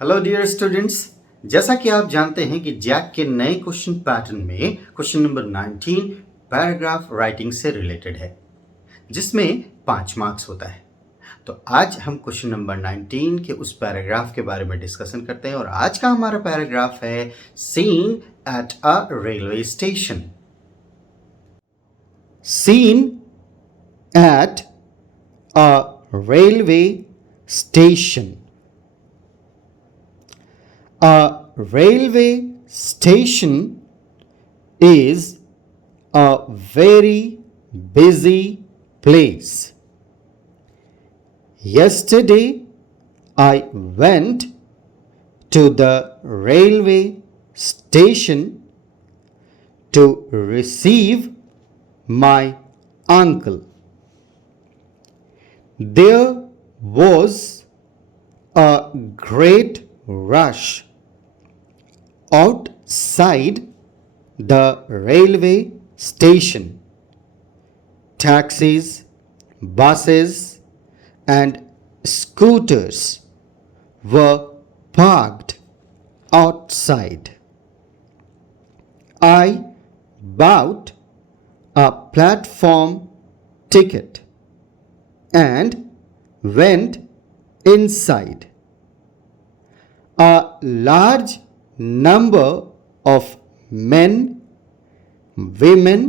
Hello dear students, जैसा कि आप जानते हैं कि जैक के नए क्वेश्चन पैटर्न में क्वेश्चन नंबर 19 पैराग्राफ राइटिंग से रिलेटेड है, जिसमें 5 मार्क्स होता है। तो आज हम क्वेश्चन नंबर 19 के उस पैराग्राफ के बारे में डिस्कशन करते हैं और आज का हमारा पैराग्राफ है scene at a railway station. Scene at a railway station. A railway station is a very busy place. Yesterday, I went to the railway station to receive my uncle. There was a great rush outside the railway station. Taxis, buses, and scooters were parked outside. I bought a platform ticket and went inside. A large number of men, women,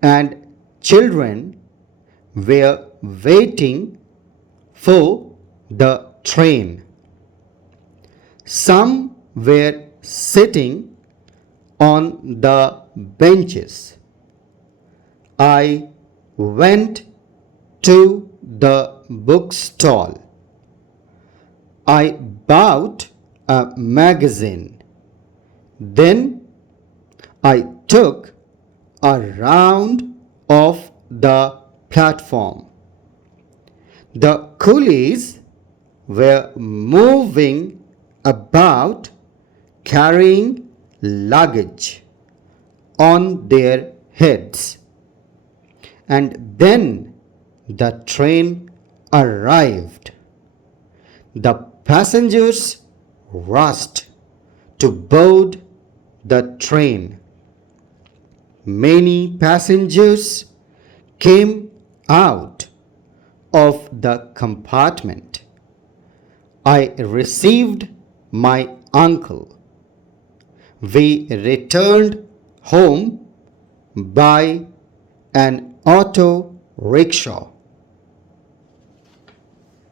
and children were waiting for the train. Some were sitting on the benches. I went to the bookstall. I bought a magazine. Then I took a round of the platform. The coolies were moving about carrying luggage on their heads. And then the train arrived. The passengers rushed to board the train. Many passengers came out of the compartment. I received my uncle. We returned home by an auto rickshaw.